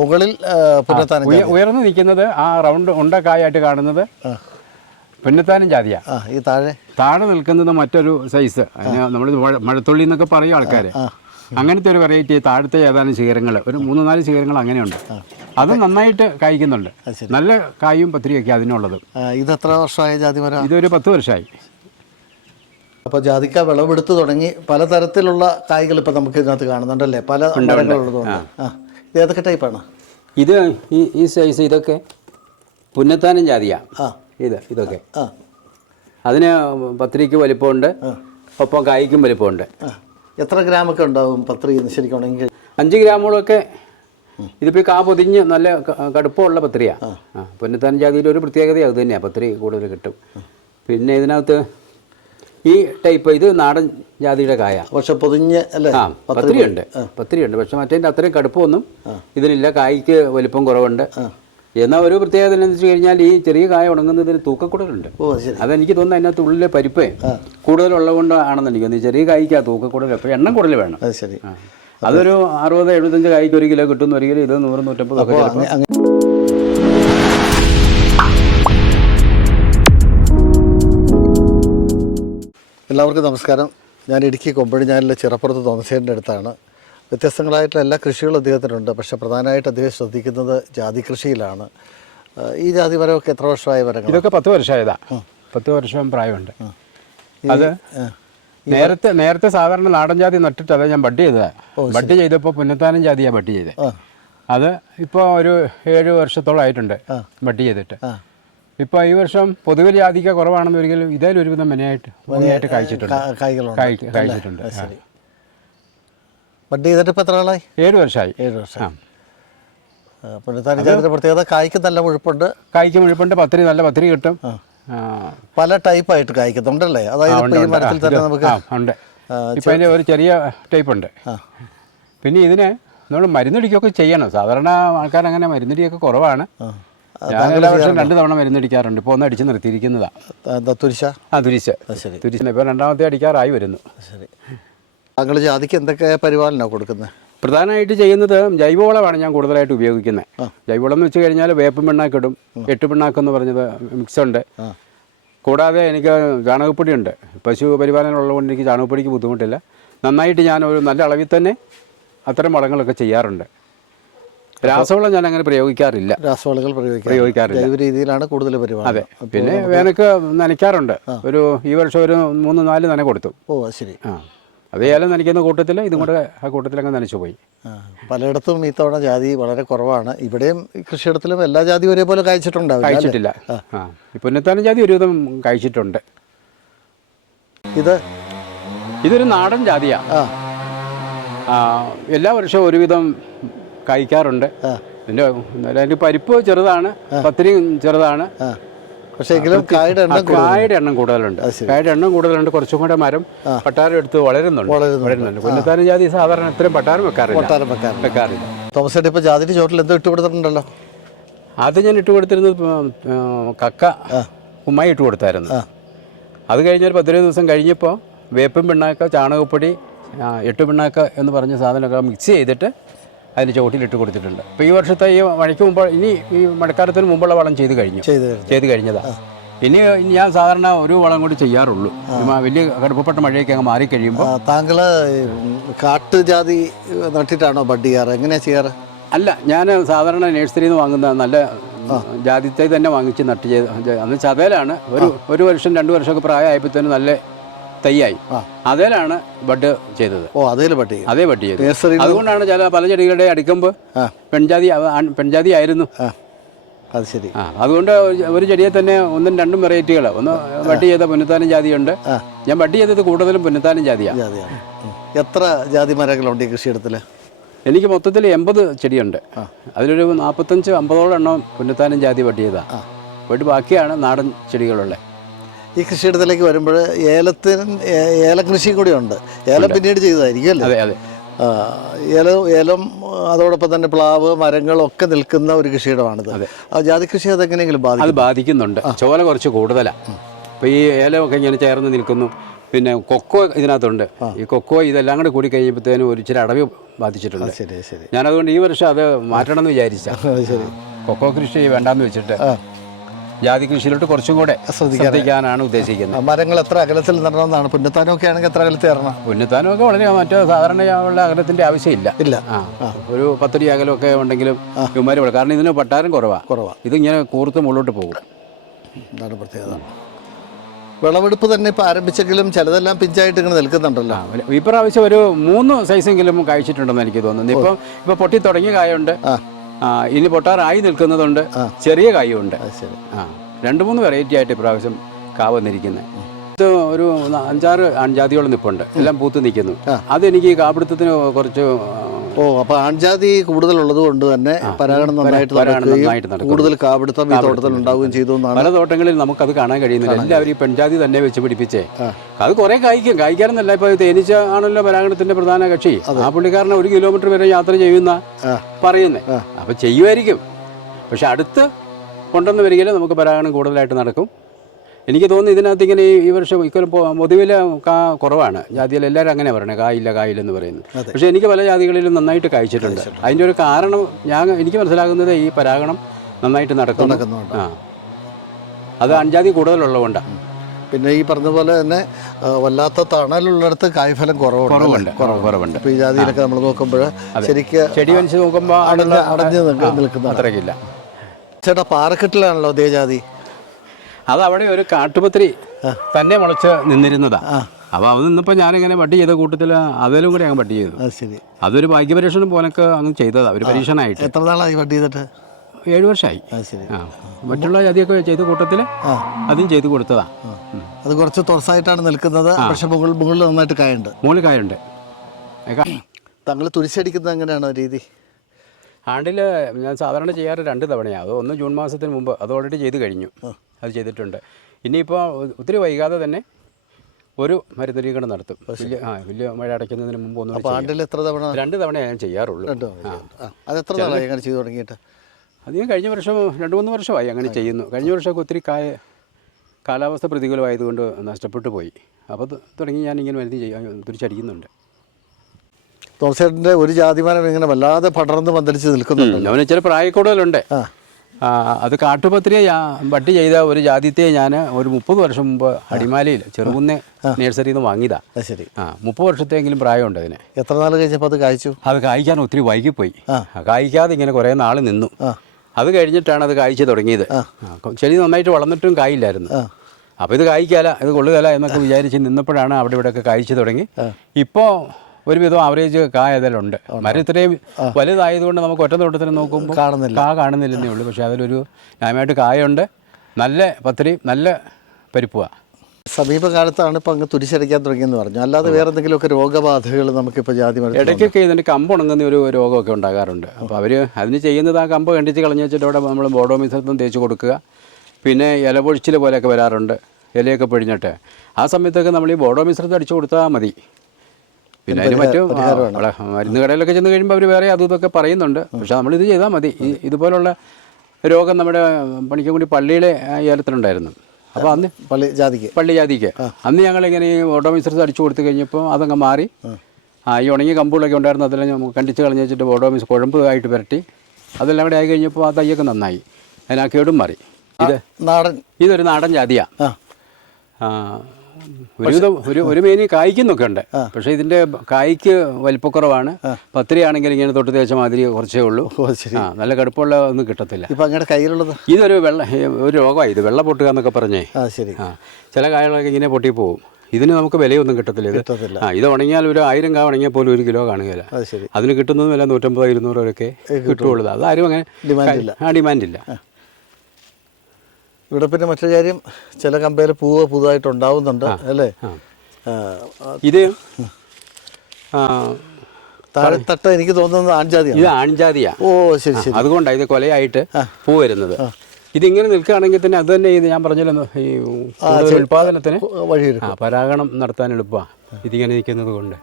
മുകളിൽ ഉയർന്നു നിൽക്കുന്നത് ആ റൗണ്ട് ഉണ്ടക്കായായിട്ട് കാണുന്നത് പുന്നത്താനം ജാതിയാ. ഈ താഴെ നിൽക്കുന്നത് മറ്റൊരു സൈസ്, നമ്മൾ മഴത്തുള്ളി എന്നൊക്കെ പറയും ആൾക്കാർ. അങ്ങനത്തെ ഒരു വെറൈറ്റി താഴത്തെ ഏതാനും ശിഖരങ്ങൾ, ഒരു 3-4 ശിഖരങ്ങൾ അങ്ങനെയുണ്ട്. അത് നന്നായിട്ട് കായ്ക്കുന്നുണ്ട്. നല്ല കായും പത്രിയൊക്കെ അതിനുള്ളത്. ഇത് എത്ര വർഷമായ ജാതി മരം? ഇതൊരു 10 വർഷമായി. അപ്പോൾ ജാതിക്ക വിളവെടുത്ത് തുടങ്ങി പലതരത്തിലുള്ള കായ്കൾ ഇപ്പം നമുക്ക് ഇതിനകത്ത് കാണുന്നുണ്ടല്ലേ, പല മരങ്ങളുള്ളതുകൊണ്ട്. ഇത് ഏതൊക്കെ ടൈപ്പാണ്? ഇത് ഈ സൈസ് ഇതൊക്കെ പുന്നത്താനം ജാതിയാണ്. ഇതൊക്കെ അതിന് പത്രിക്ക് വലിപ്പമുണ്ട്, ഒപ്പം കായ്ക്കും വലിപ്പമുണ്ട്. എത്ര ഗ്രാമൊക്കെ ഉണ്ടാവും പത്രി ശരിക്കും? 5 ഗ്രാമുകളൊക്കെ. ഇതിപ്പോൾ കാ പൊതിഞ്ഞ് നല്ല കടുപ്പമുള്ള പത്രിയാണ്. പുന്നത്താനം ജാതിയിൽ ഒരു പ്രത്യേകത അത് തന്നെയാണ്, പത്രി കൂടുതൽ കിട്ടും. പിന്നെ ഇതിനകത്ത് ഈ ടൈപ്പ് ഇത് നാടൻ ജാതിയുടെ കായ, പക്ഷെ പൊതിഞ്ഞ് അല്ലേ? പത്രിയുണ്ട്, പക്ഷെ മറ്റേ അത്രയും കടുപ്പമൊന്നും ഇതിനില്ല. കായ്ക്ക് വലിപ്പം കുറവുണ്ട്. എന്നാൽ ഒരു പ്രത്യേകത എന്ന് വെച്ച് കഴിഞ്ഞാൽ ഈ ചെറിയ കായ ഉണങ്ങുന്നതിന് തൂക്കക്കൂടലുണ്ട്. അതെനിക്ക് തോന്നുന്നു അതിനകത്ത് ഉള്ളിലെ പരിപ്പ് കൂടുതലുള്ളത് കൊണ്ടാണെന്ന് എനിക്ക് തോന്നുന്നു. ചെറിയ കായ്ക്ക് ആ തൂക്കക്കൂടൽ എപ്പോഴും എണ്ണം കൂടുതൽ വേണം. അതൊരു 60-75 കായ്ക്ക് 1 കിലോ കിട്ടുന്നു. 1 കിലോ ഇത് 100-150 ഒക്കെ. എല്ലാവർക്കും നമസ്കാരം. ഞാൻ ഇടുക്കി കൊമ്പഴിഞ്ഞാലിലെ ചിറപ്പുറത്ത് തോമസേൻ്റെ അടുത്താണ്. വ്യത്യസ്തങ്ങളായിട്ടുള്ള എല്ലാ കൃഷികളും അദ്ദേഹത്തിനുണ്ട്. പക്ഷേ പ്രധാനമായിട്ട് അദ്ദേഹം ശ്രദ്ധിക്കുന്നത് ജാതി കൃഷിയിലാണ്. ഈ ജാതി മരമൊക്കെ എത്ര വർഷമായ മരങ്ങൾ? ഇതൊക്കെ 10 വർഷമായതാണ്. 10 വർഷം പ്രായമുണ്ട്. അത് നേരത്തെ സാധാരണ നാടൻ ജാതി നട്ടിട്ട് അതാ ഞാൻ ബഡ് ചെയ്തതാണ്. ബഡ് ചെയ്തപ്പോൾ പുന്നത്താനം ജാതിയാണ് ബഡ് ചെയ്തത്. അത് ഇപ്പോൾ ഒരു 7 വർഷത്തോളമായിട്ടുണ്ട് ബഡ് ചെയ്തിട്ട്. ഇപ്പോൾ ഈ വർഷം പൊതുവെ ജാതിക്ക കുറവാണെന്ന് ഒരിക്കലും ഇതായാലും ഒരുവിധം മെനയായിട്ട് കായ്ച്ചിട്ടുണ്ട്. ബഡ് ചെയ്തിട്ട് ഇപ്പോൾ എത്ര നാളായി? 7 വർഷമായി. 7 വർഷം. പുന്നത്താനം ജാതിയുടെ പ്രത്യേകത കായ്ക്ക് നല്ല മുഴുപ്പുണ്ട്. പത്രി നല്ല പത്രി കിട്ടും. പല ടൈപ്പായിട്ട് കായ്ക്കുന്നുണ്ടല്ലേ? അതായത് ഈ മരത്തിൽ തന്നെ നമുക്ക് ഉണ്ട്. ഇപ്പം അതിൻ്റെ ഒരു ചെറിയ ടൈപ്പ് ഉണ്ട്. പിന്നെ ഇതിന് നമ്മൾ മരുന്നടിക്കുകയൊക്കെ ചെയ്യണം. സാധാരണ ആൾക്കാർ അങ്ങനെ മരുന്നടിയൊക്കെ കുറവാണ്. ഞാൻ എല്ലാ വർഷവും 2 തവണ മരുന്നടിക്കാറുണ്ട്. ഇപ്പോൾ ഒന്ന് അടിച്ച് നിർത്തിയിരിക്കുന്നതാണ്. തുരിശ. തുരിശ ഇപ്പോൾ 2ാമത്തെ അടിക്കാറായി വരുന്നു. ശരി. താങ്കൾ ജാതിക്ക് എന്തൊക്കെ പരിപാലനമാണ് കൊടുക്കുന്നത്? പ്രധാനമായിട്ട് ചെയ്യുന്നത് ജൈവവളമാണ് ഞാൻ കൂടുതലായിട്ട് ഉപയോഗിക്കുന്നത്. ജൈവവളം എന്ന് വെച്ച് കഴിഞ്ഞാൽ വേപ്പും പിണ്ണാക്കിടും, 8 പിണ്ണാക്കെന്ന് പറഞ്ഞത് മിക്സ് ഉണ്ട്. കൂടാതെ എനിക്ക് ചാണകപ്പൊടി ഉണ്ട്. പശു പരിപാലനം ഉള്ളതുകൊണ്ട് എനിക്ക് ചാണകപ്പൊടിക്ക് ബുദ്ധിമുട്ടില്ല. നന്നായിട്ട് ഞാൻ ഒരു നല്ല അളവിൽ തന്നെ അത്തരം വളങ്ങളൊക്കെ ചെയ്യാറുണ്ട്. രാസവളം ഞാൻ അങ്ങനെ പ്രയോഗിക്കാറില്ല. രാസവളങ്ങൾ പ്രയോഗിക്കാറില്ല. ജൈവ രീതിയിലാണ് കൂടുതൽ പരിപാടി. അതെ. പിന്നെ വേനൊക്കെ നനയ്ക്കാറുണ്ട്. ഈ വർഷം ഒരു 3-4 നന കൊടുത്തു. ശരി. അത് ഏലം നനയ്ക്കുന്ന കൂട്ടത്തിൽ ഇതും കൂടെ ആ കൂട്ടത്തിലങ്ങ് നനച്ചു പോയി. പലയിടത്തും ഈ തവണ ജാതി വളരെ കുറവാണ്. ഇവിടെയും കൃഷിയിടത്തിലും എല്ലാ ജാതി ഒരേപോലെ കായ്ച്ചിട്ടില്ല. പുന്നത്താനം ജാതി ഒരുവിധം കായ്ച്ചിട്ടുണ്ട്. ഇതൊരു നാടൻ ജാതിയാണ്. എല്ലാ വർഷവും ഒരുവിധം കായ്ക്കാറുണ്ട്. അതിൻ്റെ പരിപ്പ് ചെറുതാണ്, പത്രി ചെറുതാണ്. പക്ഷേ എങ്കിലും കായുടെ എണ്ണം കൂടുതലുണ്ട്. കുറച്ചും കൂടെ മരം പട്ടാരം എടുത്ത് വളരുന്നുണ്ട്. പുന്നത്താനം ജാതി സാധാരണ ഇത്രയും പട്ടാരം വെക്കാറില്ല. തോമസ് ഇപ്പോൾ ജാതിയുടെ ചോട്ടിൽ എന്തോ ഇട്ട് കൊടുത്തിട്ടുണ്ടല്ലോ? അത് ഞാൻ ഇട്ട് കൊടുത്തിരുന്നത് കക്ക കുമ്മായി ഇട്ട് കൊടുത്തായിരുന്നു. അത് കഴിഞ്ഞൊരു 10-20 ദിവസം കഴിഞ്ഞപ്പോൾ വേപ്പും പിണ്ണാക്ക, ചാണകപ്പൊടി, 8 പിണ്ണാക്ക എന്ന് പറഞ്ഞ സാധനമൊക്കെ മിക്സ് ചെയ്തിട്ട് അതിന് ചോട്ടിലിട്ട് കൊടുത്തിട്ടുണ്ട്. ഇപ്പോൾ ഈ വർഷത്തെ ഈ മഴയ്ക്ക് മുമ്പ് ഈ മഴക്കാലത്തിന് മുമ്പുള്ള വളം ചെയ്ത് കഴിഞ്ഞതാണ്. ഇനി ഞാൻ സാധാരണ ഒരു വളം കൂടി ചെയ്യാറുള്ളൂ. വലിയ കടുപ്പപ്പെട്ട മഴയൊക്കെ അങ്ങ് മാറിക്കഴിയുമ്പോൾ. താങ്കൾ കാട്ടുജാതി നട്ടിട്ടാണോ ബഡ് ചെയ്യാറ്? എങ്ങനെയാണ് ചെയ്യാറ്? അല്ല, ഞാൻ സാധാരണ നഴ്സറിയിൽ നിന്ന് വാങ്ങുന്ന നല്ല ജാതിത്തൈ തന്നെ വാങ്ങിച്ച് നട്ട് ചെയ്ത് അന്ന് ചതയിലാണ്. ഒരു വർഷം 2 വർഷമൊക്കെ പ്രായമായപ്പോഴത്തേനും നല്ല തൈയായി. അതേലാണ് ബഡ് ചെയ്തത്. അതേ ബഡ് ചെയ്തത്. അതുകൊണ്ടാണ് പല ചെടികളുടെ അടിക്കുമ്പോൾ പെൺജാതി ആയിരുന്നു. അത് ശരി. അതുകൊണ്ട് ഒരു ചെടിയെ തന്നെ 1-2 വെറൈറ്റികൾ. ഒന്ന് ബഡ് ചെയ്ത പുന്നത്താനം ജാതിയുണ്ട്. ഞാൻ ബഡ് ചെയ്തത് കൂടുതലും പുന്നത്താനം ജാതിയാണ്. എത്ര ജാതി മരങ്ങളുണ്ട് ഈ കൃഷിയിടത്തിൽ? എനിക്ക് മൊത്തത്തിൽ 80 ചെടിയുണ്ട്. അതിലൊരു 45-50 എണ്ണം പുന്നത്താനം ജാതി ബഡ് ചെയ്താണ്. ബഡ് ബാക്കിയാണ് നാടൻ ചെടികളുള്ളത്. ഈ കൃഷിയിടത്തിലേക്ക് വരുമ്പോൾ ഏലം കൃഷിയും കൂടി ഉണ്ട്. ഏലം പിന്നീട് ചെയ്തതായിരിക്കും അല്ലേ? അതെ. ഏലം അതോടൊപ്പം തന്നെ പ്ലാവ്, മരങ്ങളൊക്കെ നിൽക്കുന്ന ഒരു കൃഷിയിടമാണിത്. ജാതി കൃഷി അതെങ്ങനെയെങ്കിലും ബാധിക്കുന്നുണ്ട്. ചോല കുറച്ച് കൂടുതലാണ്. ഇപ്പോൾ ഈ ഏലമൊക്കെ ഇങ്ങനെ ചേർന്ന് നിൽക്കുന്നു. പിന്നെ കൊക്കോ ഇതിനകത്തുണ്ട്. ഈ കൊക്കോ ഇതെല്ലാം കൂടെ കൂടി കഴിയുമ്പോഴത്തേനും ഒരു ഇച്ചിരി അടവ് ബാധിച്ചിട്ടുണ്ട്. ശരി ശരി. ഞാനതുകൊണ്ട് ഈ വർഷം അത് മാറ്റണം എന്ന് വിചാരിച്ചാ. ശരി. കൊക്കോ കൃഷി വേണ്ടാന്ന് വെച്ചിട്ട് ജാതി കൃഷിയിലോട്ട് കുറച്ചും കൂടെ ശ്രദ്ധിക്കാനാണ് ഉദ്ദേശിക്കുന്നത്. മരങ്ങൾ എത്ര അകലത്തിൽ നടണമെന്നാണ്? പുന്നത്താനമൊക്കെ ആണെങ്കിൽ എത്ര അകലത്തിൽ ഇറങ്ങണം? പുന്നത്താനമൊക്കെ വളരെ മറ്റേ സാധാരണയുള്ള അകലത്തിൻ്റെ ആവശ്യമില്ല. ഇല്ല. ഒരു 10 അടി അകലമൊക്കെ ഉണ്ടെങ്കിലും ഇവന്മാർ കാരണം ഇതിന് പട്ടാരം കുറവാണ്. ഇതിങ്ങനെ കൂർത്ത് മുകളിലോട്ട് പോകും. ഇതാണ് പ്രത്യേകത. വിളവെടുപ്പ് തന്നെ ഇപ്പോൾ ആരംഭിച്ചെങ്കിലും ചിലതെല്ലാം പിഞ്ചായിട്ട് ഇങ്ങനെ നിൽക്കുന്നുണ്ടല്ലോ. ഇപ്രാവശ്യം ഒരു 3 സൈസെങ്കിലും കഴിച്ചിട്ടുണ്ടെന്ന് എനിക്ക് തോന്നുന്നു. ഇപ്പം പൊട്ടി തുടങ്ങിയ കായുണ്ട്, ഇനി പൊട്ടാറായി നിൽക്കുന്നതുണ്ട്, ചെറിയ കായുണ്ട്. 2-3 വെറൈറ്റി ആയിട്ട് ഇപ്രാവശ്യം കാ വന്നിരിക്കുന്നത്. ഒരു 5-6 ആൺജാതിയോളം നിൽപ്പുണ്ട്, എല്ലാം പൂത്ത് നിൽക്കുന്നു. അതെനിക്ക് കാപിടുത്തത്തിന് കുറച്ച് അപ്പോൾ ആൺജാതി കൂടുതലുള്ളത് കൊണ്ട് തന്നെ പരാഗണം നന്നായിട്ട് നടക്കുകയും കൂടുതൽ കാപിടുത്തം ഈ തോട്ടത്തിൽ ഉണ്ടാവുകയും ചെയ്തു. പല തോട്ടങ്ങളിൽ നമുക്കത് കാണാൻ കഴിയുന്നില്ല. എല്ലാവരും ഈ പെൺജാതി തന്നെ വെച്ച് പിടിപ്പിച്ചേ അത് കുറേ കായ്ക്കാനെന്നല്ല. ഇപ്പോൾ തേനീച്ച ആണല്ലോ പരാഗണത്തിന്റെ പ്രധാന കക്ഷി. ആ പുള്ളിക്കാരനെ 1 കിലോമീറ്റർ വരെ യാത്ര ചെയ്യുന്ന പറയുന്നേ. അപ്പം ചെയ്യുമായിരിക്കും, പക്ഷെ അടുത്ത് കൊണ്ടുവന്ന് വരികയില്ല, നമുക്ക് പരാഗണം കൂടുതലായിട്ട് നടക്കും. എനിക്ക് തോന്നുന്നു ഇതിനകത്ത് ഇങ്ങനെ ഈ വർഷം ഇക്കൊല്ലം പൊതുവിൽ കാ കുറവാണ്. ജാതിയിൽ എല്ലാവരും അങ്ങനെ പറയണേ, കായില്ലെന്ന് പറയുന്നു. പക്ഷേ എനിക്ക് പല ജാതികളിലും നന്നായിട്ട് കായ്ച്ചിട്ടുണ്ട്. അതിൻ്റെ ഒരു കാരണം എനിക്ക് മനസ്സിലാകുന്നത് ഈ പരാഗണം നന്നായിട്ട് നടക്കുന്നു. അത് അൺജാതി കൂടുതലുള്ളതുകൊണ്ടാണ്. പിന്നെ ഈ പറഞ്ഞ പോലെ തന്നെ വല്ലാത്ത തണലുള്ളിടത്ത് കായ്ഫലം കുറവുണ്ട്. ഇപ്പോൾ ഈ ജാതിയിലൊക്കെ നമ്മൾ നോക്കുമ്പോൾ ശരിക്കും ചെടി വെച്ച് നോക്കുമ്പോൾ അടഞ്ഞ് നിൽക്കുന്ന അത്രയ്ക്കില്ല. ചേട്ടാ, പാറക്കെട്ടിലാണല്ലോ അതേ ജാതി. അത് അവിടെ ഒരു കാട്ടുപത്രി തന്നെ മുളച്ച് നിന്നിരുന്നതാ. അപ്പോൾ അത് നിന്നപ്പോൾ ഞാനിങ്ങനെ വട്ടി ചെയ്ത കൂട്ടത്തിൽ അതിലും കൂടെ അങ്ങ് വട്ടി ചെയ്തു. ശരി. അതൊരു ഭാഗ്യപരീക്ഷണം പോലൊക്കെ അങ്ങ് ചെയ്തതാണ്, ഒരു പരീക്ഷണമായിട്ട്. എത്ര നാളായി വട്ടി ചെയ്തിട്ട്? 7 വർഷമായി. മറ്റുള്ള ജാതിയൊക്കെ ചെയ്ത കൂട്ടത്തിൽ അതും ചെയ്ത് കൊടുത്തതാ. അത് കുറച്ച് തുറസായിട്ടാണ് നിൽക്കുന്നത്, പക്ഷെ മുകളിൽ നന്നായിട്ട് കായുണ്ട്. മുകളിൽ കായുണ്ട്. താങ്കൾ തുരിശടിക്കുന്നത് എങ്ങനെയാണോ രീതി? ആണ്ടിൽ ഞാൻ സാധാരണ ചെയ്യാറ് 2 തവണയാണ്. അത് ഒന്ന് ജൂൺ മാസത്തിന് മുമ്പ് അത് ഓൾറെഡി ചെയ്ത് കഴിഞ്ഞു, അത് ചെയ്തിട്ടുണ്ട്. ഇനിയിപ്പോൾ ഒത്തിരി വൈകാതെ തന്നെ ഒരു മരുന്നരീകരണം നടത്തും. വലിയ മഴ അടയ്ക്കുന്നതിന് മുമ്പ് ഒന്നും. ആണ്ടിൽ എത്ര തവണ? 2 തവണ ഞാൻ ചെയ്യാറുള്ളൂ. അത് എത്ര നാളായി അങ്ങനെ ചെയ്തു തുടങ്ങിയിട്ട്? അത് ഞാൻ കഴിഞ്ഞ വർഷം 2-3 വർഷമായി അങ്ങനെ ചെയ്യുന്നു. കഴിഞ്ഞ വർഷമൊക്കെ ഒത്തിരി കാലാവസ്ഥ പ്രതികൂലമായതുകൊണ്ട് നഷ്ടപ്പെട്ടു പോയി. അപ്പോൾ തുടങ്ങി ഞാൻ ഇങ്ങനെ മരുന്ന് തിരിച്ചടിക്കുന്നുണ്ട്. തോമസേട്ടൻ്റെ ഒരു ജാതിമരം ഇങ്ങനെ വല്ലാതെ പടർന്ന് പന്തലിച്ച് നിൽക്കുന്നുണ്ട്. അവന് ചില പ്രായക്കൂടുതലുണ്ട്. അത് കാട്ടുപത്രിയെ വട്ടി ചെയ്ത ഒരു ജാതിത്തെ ഞാൻ ഒരു 30 വർഷം മുമ്പ് അടിമാലിയിൽ ചെറുകുന്നെ നഴ്സറിയിൽ നിന്ന് വാങ്ങിയതാണ്. ശരി. 30 വർഷത്തെങ്കിലും പ്രായമുണ്ട് അതിന്. എത്ര നാൾ കഴിഞ്ഞപ്പോൾ അത് കായ്ച്ചു? അത് കായ്ക്കാൻ ഒത്തിരി വൈകിപ്പോയി. കായ്ക്കാതെ ഇങ്ങനെ കുറേ നാൾ നിന്നു. അത് കഴിഞ്ഞിട്ടാണ് അത് കായ്ച്ച് തുടങ്ങിയത്. ചെടി നന്നായിട്ട് വളർന്നിട്ടും കായില്ലായിരുന്നു. അപ്പോൾ ഇത് കായ്ക്കാല, ഇത് കൊള്ളുകല എന്നൊക്കെ വിചാരിച്ച് നിന്നപ്പോഴാണ് അവിടെ ഇവിടെയൊക്കെ കായ്ച്ച് തുടങ്ങി. ഇപ്പോൾ ഒരുവിധം ആവറേജ് കായ അതിലുണ്ട്. മരം ഇത്രയും വലുതായതുകൊണ്ട് നമുക്ക് ഒറ്റ തോട്ടത്തിൽ നോക്കുമ്പോൾ കാണുന്നില്ലെന്നേ ഉള്ളൂ. പക്ഷേ അതിലൊരു ന്യായമായിട്ട് കായുണ്ട്, നല്ല പത്രി, നല്ല പരിപ്പുവാണ്. സമീപകാലത്താണ് ഇപ്പോൾ അങ്ങ് തുരിശടിക്കാൻ തുടങ്ങിയെന്ന് പറഞ്ഞു. അല്ലാതെ വേറെ എന്തെങ്കിലുമൊക്കെ രോഗബാധകൾ നമുക്കിപ്പോൾ ജാതി ഇടയ്ക്കൊക്കെ ഇതിൻ്റെ കമ്പുണങ്ങുന്ന ഒരു രോഗമൊക്കെ ഉണ്ടാകാറുണ്ട്. അപ്പോൾ അവർ അതിന് ചെയ്യുന്നത് ആ കമ്പ് കണ്ടിച്ച് കളഞ്ഞ് വെച്ചിട്ട് അവിടെ നമ്മൾ ബോഡോ മിശ്രിതം തേച്ച് കൊടുക്കുക. പിന്നെ ഇല പൊഴിച്ചിൽ പോലെയൊക്കെ വരാറുണ്ട്, ഇലയൊക്കെ പൊഴിഞ്ഞിട്ട്. ആ സമയത്തൊക്കെ നമ്മൾ ഈ ബോഡോ മിശ്രിതം അടിച്ചു കൊടുത്താൽ മതി. പിന്നെ അതിന് മറ്റു മരുന്ന് കടയിലൊക്കെ ചെന്ന് കഴിയുമ്പോൾ അവർ വേറെ അതും ഇതൊക്കെ പറയുന്നുണ്ട്. പക്ഷെ നമ്മളിത് ചെയ്താൽ മതി. ഇതുപോലുള്ള രോഗം നമ്മുടെ പണിക്കൻകുടി പള്ളിയിലെ ഏലത്തിലുണ്ടായിരുന്നു. അപ്പോൾ അന്ന് പള്ളി ജാതിക്ക് അന്ന് ഞങ്ങളിങ്ങനെ ഈ ഓട്ടോ മിശ്രിതം അടിച്ചു കൊടുത്തു കഴിഞ്ഞപ്പോൾ അതങ്ങ് മാറി. ഈ ഉണങ്ങിയ കമ്പുകളൊക്കെ ഉണ്ടായിരുന്നു, അതെല്ലാം കണ്ടിച്ച് കളഞ്ഞ് വെച്ചിട്ട് ഓട്ടോ മിശ്രം കുഴമ്പ് ആയിട്ട് പുരട്ടി അതെല്ലാം കൂടെ ആയി കഴിഞ്ഞപ്പോൾ ആ തയ്യൊക്കെ നന്നായി, അതിനാ കേടും മാറി. ഇതൊരു നാടൻ ജാതിയാണ്. ഒരു മേനി കായ്ക്കുന്നൊക്കെ ഉണ്ട്, പക്ഷേ ഇതിൻ്റെ കായ്ക്ക് വലിപ്പക്കുറവാണ്. പത്രിയാണെങ്കിൽ ഇങ്ങനെ തൊട്ട് തേച്ച മാതിരി കുറച്ചേ ഉള്ളൂ. നല്ല കടുപ്പമുള്ള ഒന്നും കിട്ടത്തില്ല. ഇതൊരു ഒരു രോഗമായി, ഇത് വെള്ള പൊട്ടുക എന്നൊക്കെ പറഞ്ഞേ. ചില കായകളൊക്കെ ഇങ്ങനെ പൊട്ടി പോകും. ഇതിന് നമുക്ക് വിലയൊന്നും കിട്ടത്തില്ല. ഇത് ഉണങ്ങിയാൽ ഒരു 1000 കാ ഉണങ്ങിയാൽ പോലും 1 കിലോ കാണുകയില്ല. അതിന് കിട്ടുന്നതും വില 150-200 വരെയൊക്കെ കിട്ടുള്ളൂ. അതാരും അങ്ങനെ ഡിമാൻഡില്ല. ഇവിടെ പിന്നെ മറ്റൊരു കാര്യം, ചില കമ്പയിൽ പൂവ് പുതുതായിട്ട് ഉണ്ടാവുന്നുണ്ട് അല്ലേ? ഇത് താഴെത്തട്ട് എനിക്ക് തോന്നുന്നത് ആൺജാതിയാണ്. ഇത് ആൺജാതിയാണ്. ഓ ശരി ശരി. അതുകൊണ്ടാണ് ഇത് കൊലയായിട്ട് പൂ വരുന്നത്. ഇതിങ്ങനെ നിൽക്കുകയാണെങ്കിൽ തന്നെ അത് തന്നെ ഇത് ഞാൻ പറഞ്ഞല്ലോ, ഈ ഉൽപാദനത്തിന് വഴി പരാഗണം നടത്താൻ എളുപ്പമാണ് ഇതിങ്ങനെ നിൽക്കുന്നത് കൊണ്ട്.